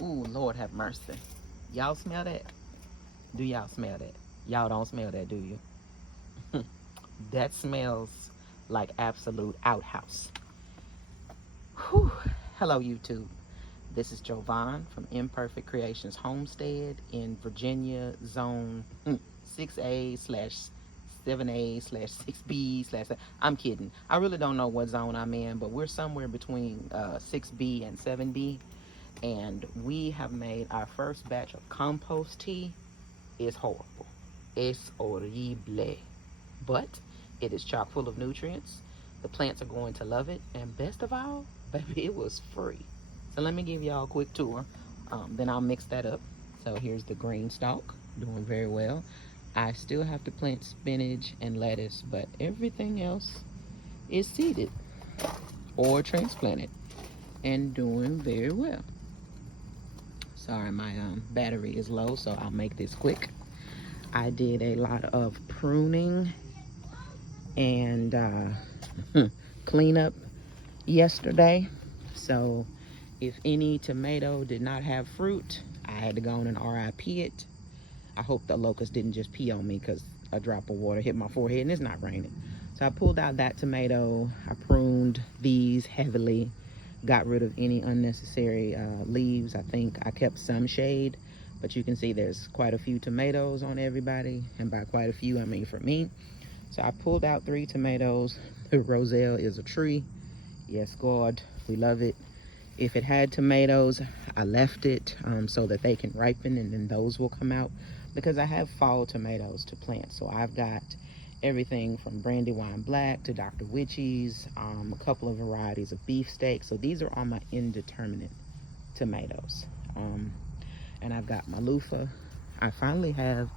Ooh, Lord have mercy. Y'all smell that? Do y'all smell that? Y'all don't smell that, do you? That smells like absolute outhouse. Whew. Hello, YouTube. This is Jovan from Imperfect Creations Homestead in Virginia, zone 6A slash 7A slash 6B slash. I'm kidding. I really don't know what zone I'm in, but we're somewhere between 6B and 7B. And we have made our first batch of compost tea. It's horrible. Es horrible. But it is chock full of nutrients. The plants are going to love it. And best of all, baby, it was free. So let me give y'all a quick tour. Then I'll mix that up. So here's the green stalk, doing very well. I still have to plant spinach and lettuce, but everything else is seeded or transplanted and doing very well. Sorry, my battery is low, so I'll make this quick. I did a lot of pruning and cleanup yesterday. So if any tomato did not have fruit, I had to go on and RIP it. I hope the locust didn't just pee on me because a drop of water hit my forehead and it's not raining. So I pulled out that tomato. I pruned these heavily, got rid of any unnecessary leaves. I think I kept some shade, but you can see there's quite a few tomatoes on everybody, and by quite a few I mean for me. So I pulled out 3 tomatoes. The roselle is a tree. Yes, God, we love it. If it had tomatoes, I left it so that they can ripen, and then those will come out, because I have fall tomatoes to plant. So I've got everything from Brandywine Black to Dr. Witchy's, a couple of varieties of beefsteak. So these are all my indeterminate tomatoes. And I've got my loofah. I finally have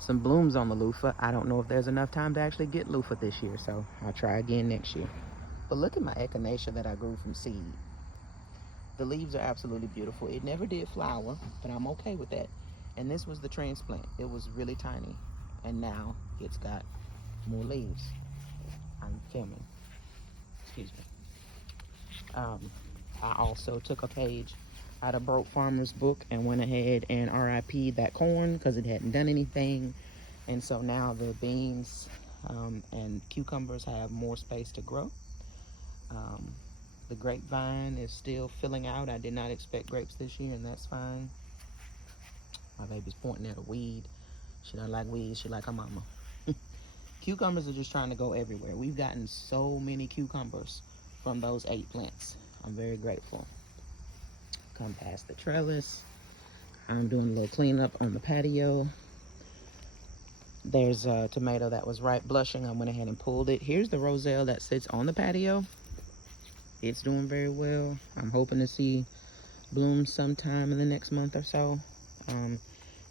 some blooms on the loofah. I don't know if there's enough time to actually get loofah this year, so I'll try again next year. But look at my echinacea that I grew from seed. The leaves are absolutely beautiful. It never did flower, but I'm okay with that. And this was the transplant. It was really tiny, and now it's got more leaves. I'm filming. Excuse me. I also took a page out of Broke Farmer's book and went ahead and RIP'd that corn because it hadn't done anything. And so now the beans and cucumbers have more space to grow. The grapevine is still filling out. I did not expect grapes this year, and that's fine. My baby's pointing at a weed. She don't like weeds, she like her mama. Cucumbers are just trying to go everywhere. We've gotten so many cucumbers from those 8 plants. I'm very grateful. Come past the trellis. I'm doing a little cleanup on the patio. There's a tomato that was ripe blushing. I went ahead and pulled it. Here's the roselle that sits on the patio. It's doing very well. I'm hoping to see blooms sometime in the next month or so.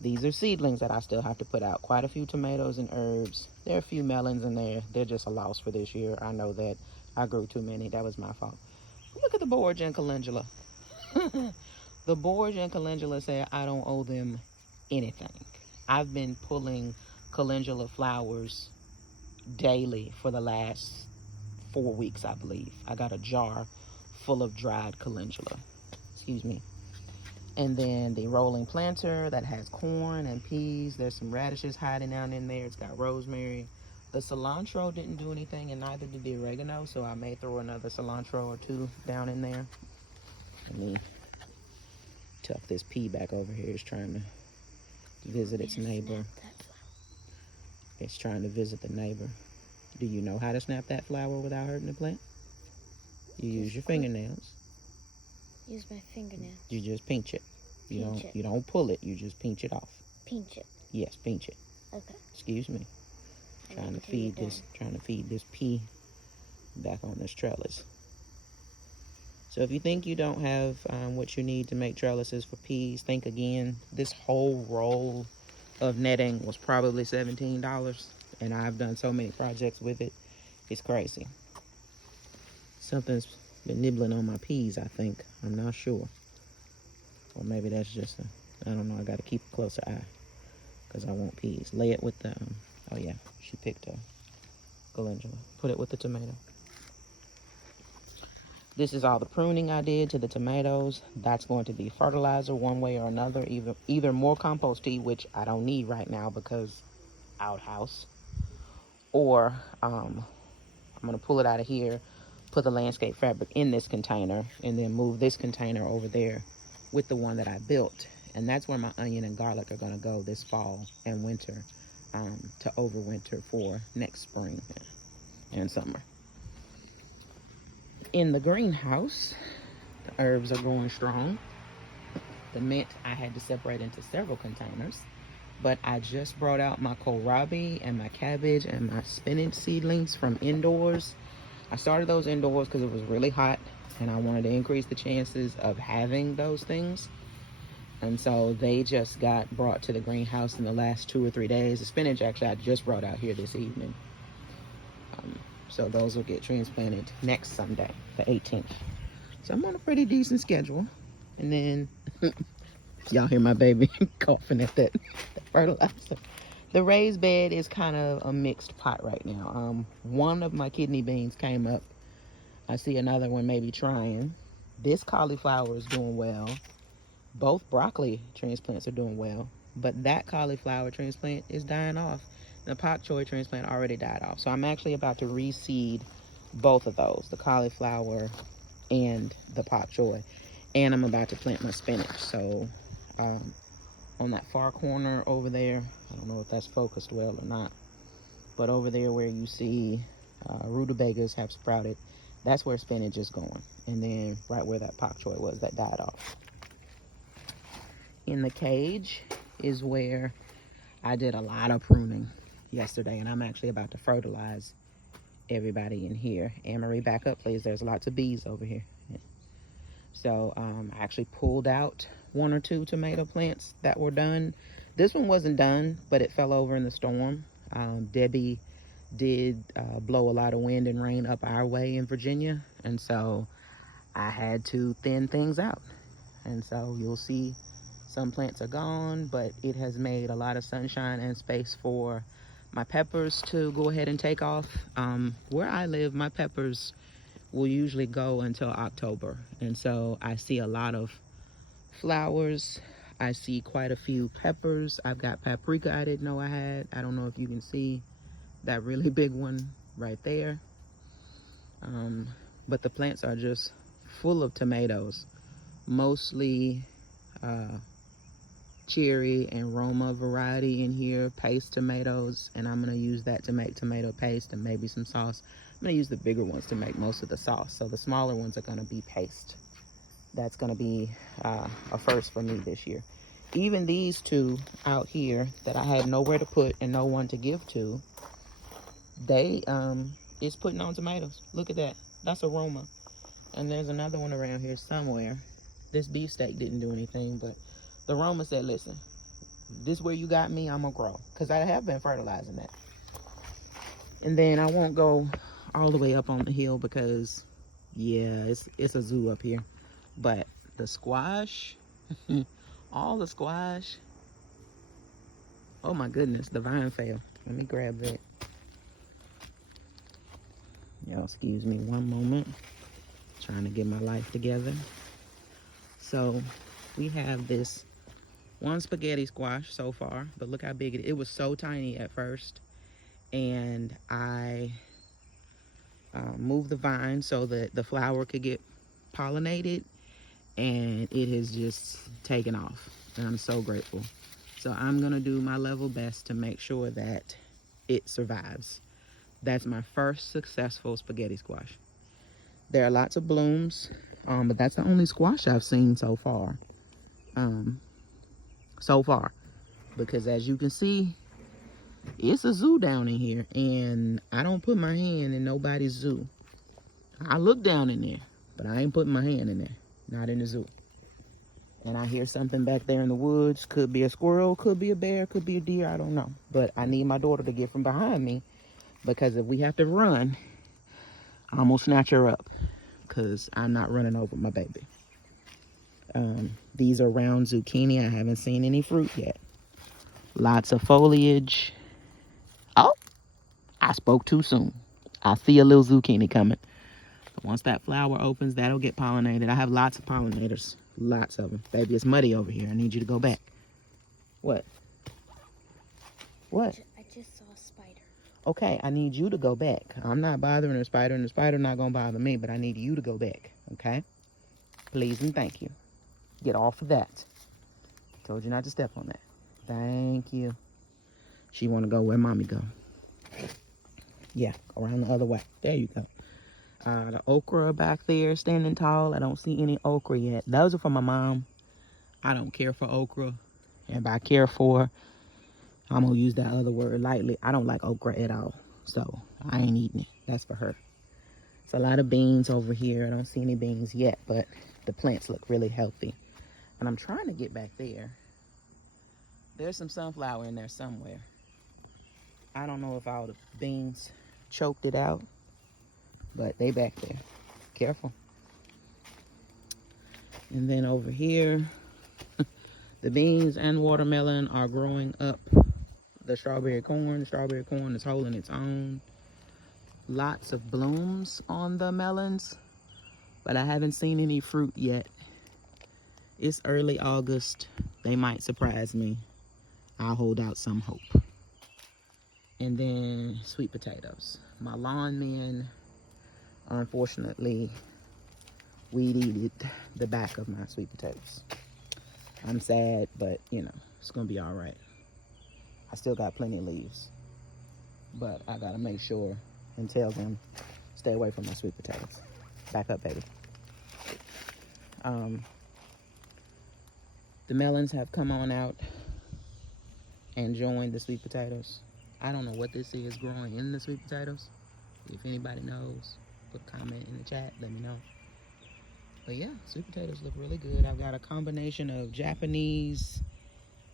These are seedlings that I still have to put out. Quite a few tomatoes and herbs. There are a few melons in there. They're just a loss for this year. I know that. I grew too many. That was my fault. Look at the borage and calendula. The borage and calendula say I don't owe them anything. I've been pulling calendula flowers daily for the last 4 weeks, I believe. I got a jar full of dried calendula. Excuse me. And then the rolling planter that has corn and peas. There's some radishes hiding down in there. It's got rosemary. The cilantro didn't do anything, and neither did the oregano, so I may throw another cilantro or 2 down in there. Let me tuck this pea back over here. It's trying to visit its neighbor. It's trying to visit the neighbor. Do you know how to snap that flower without hurting the plant? You use your fingernails. Use my fingernails. You just pinch it. You don't pull it. You just pinch it off. Pinch it. Yes, pinch it. Okay. Excuse me. Trying to feed this pea back on this trellis. So if you think you don't have what you need to make trellises for peas, think again. This whole roll of netting was probably $17, and I've done so many projects with it. It's crazy. Something's been nibbling on my peas, I think. I'm not sure. Or maybe that's just I don't know. I got to keep a closer eye because I want peas. Lay it with the, oh yeah, she picked a calendula. Put it with the tomato. This is all the pruning I did to the tomatoes. That's going to be fertilizer one way or another, either more compost tea, which I don't need right now because outhouse, or I'm going to pull it out of here, put the landscape fabric in this container, and then move this container over there with the one that I built. And that's where my onion and garlic are going to go this fall and winter, to overwinter for next spring and summer. In the greenhouse, the herbs are going strong. The mint I had to separate into several containers, but I just brought out my kohlrabi and my cabbage and my spinach seedlings from indoors. I started those indoors because it was really hot and I wanted to increase the chances of having those things. And so they just got brought to the greenhouse in the last 2 or 3 days. The spinach actually I just brought out here this evening. So those will get transplanted next Sunday, the 18th. So I'm on a pretty decent schedule. And then, y'all hear my baby coughing at that fertilizer. The raised bed is kind of a mixed pot right now. One of my kidney beans came up. I see another one maybe trying. This cauliflower is doing well. Both broccoli transplants are doing well. But that cauliflower transplant is dying off. The pak choi transplant already died off. So I'm actually about to reseed both of those, the cauliflower and the pak choi. And I'm about to plant my spinach. So on that far corner over there, I don't know if that's focused well or not, but over there where you see rutabagas have sprouted, that's where spinach is going. And then right where that pak choi was, that died off. In the cage is where I did a lot of pruning yesterday, and I'm actually about to fertilize everybody in here. Anne-Marie, back up, please. There's lots of bees over here. So I actually pulled out 1 or 2 tomato plants that were done. This one wasn't done, but it fell over in the storm. Debbie did blow a lot of wind and rain up our way in Virginia, and so I had to thin things out. And so you'll see some plants are gone, but it has made a lot of sunshine and space for my peppers to go ahead and take off. Where I live, my peppers will usually go until October. And so I see a lot of flowers. I see quite a few peppers. I've got paprika I didn't know I had. I don't know if you can see that really big one right there. But the plants are just full of tomatoes, mostly cherry and Roma variety in here, paste tomatoes, and I'm going to use that to make tomato paste and maybe some sauce. I'm going to use the bigger ones to make most of the sauce, so the smaller ones are going to be paste. That's going to be a first for me this year. Even these 2 out here that I had nowhere to put and no one to give to, they is putting on tomatoes. Look at that. That's aroma. And there's another one around here somewhere. This beefsteak didn't do anything, but the aroma said, listen, this where you got me, I'm gonna grow, because I have been fertilizing that. And then I won't go all the way up on the hill because yeah, it's a zoo up here. But the squash, all the squash, oh my goodness, the vine fell. Let me grab that. Y'all excuse me one moment, trying to get my life together. So we have this one spaghetti squash so far, but look how big it is. It was so tiny at first, and I moved the vine so that the flower could get pollinated, and it has just taken off, and I'm so grateful. So I'm gonna do my level best to make sure that it survives. That's my first successful spaghetti squash. There are lots of blooms, but that's the only squash I've seen so far. Because as you can see, it's a zoo down in here, and I don't put my hand in nobody's zoo. I look down in there, but I ain't putting my hand in there, not in the zoo. And I hear something back there in the woods. Could be a squirrel, could be a bear, could be a deer, I don't know. But I need my daughter to get from behind me, because if we have to run, I'm gonna snatch her up, because I'm not running over my baby. These are round zucchini. I haven't seen any fruit yet. Lots of foliage. Oh, I spoke too soon. I see a little zucchini coming. Once that flower opens, that'll get pollinated. I have lots of pollinators. Lots of them. Baby, it's muddy over here. I need you to go back. What? What? I just saw a spider. Okay, I need you to go back. I'm not bothering the spider, and the spider not going to bother me, but I need you to go back, okay? Please and thank you. Get off of that. Told you not to step on that. Thank you. She want to go where mommy go. Yeah, around the other way. There you go. The okra back there standing tall. I don't see any okra yet. Those are for my mom. I don't care for okra. And by care for, I'm going to use that other word lightly. I don't like okra at all. So I ain't eating it. That's for her. It's a lot of beans over here. I don't see any beans yet, but the plants look really healthy. And I'm trying to get back there. There's some sunflower in there somewhere. I don't know if all the beans choked it out, but they back there. Careful. And then over here, the beans and watermelon are growing up the strawberry corn. The strawberry corn is holding its own. Lots of blooms on the melons, but I haven't seen any fruit yet. It's early August. They might surprise me. I'll hold out some hope. And then sweet potatoes. My lawn men, unfortunately, weed-eated the back of my sweet potatoes. I'm sad, but you know, it's gonna be all right. I still got plenty of leaves, but I gotta make sure and tell them, stay away from my sweet potatoes. Back up, baby. The melons have come on out and joined the sweet potatoes. I don't know what this is growing in the sweet potatoes. If anybody knows, put a comment in the chat, let me know. But yeah, sweet potatoes look really good. I've got a combination of Japanese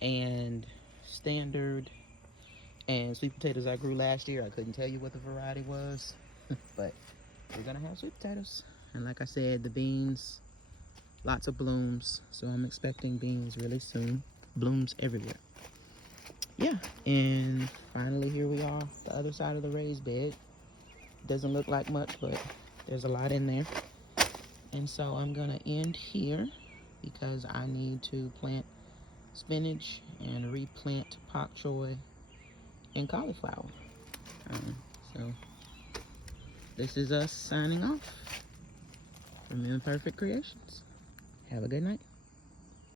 and standard and sweet potatoes I grew last year. I couldn't tell you what the variety was, but we're gonna have sweet potatoes. And like I said, the beans, lots of blooms, so I'm expecting beans really soon. Blooms everywhere. Yeah, and finally here we are, the other side of the raised bed. Doesn't look like much, but there's a lot in there. And so I'm gonna end here because I need to plant spinach and replant pak choi and cauliflower. So this is us signing off from Imperfect Creations. Have a good night.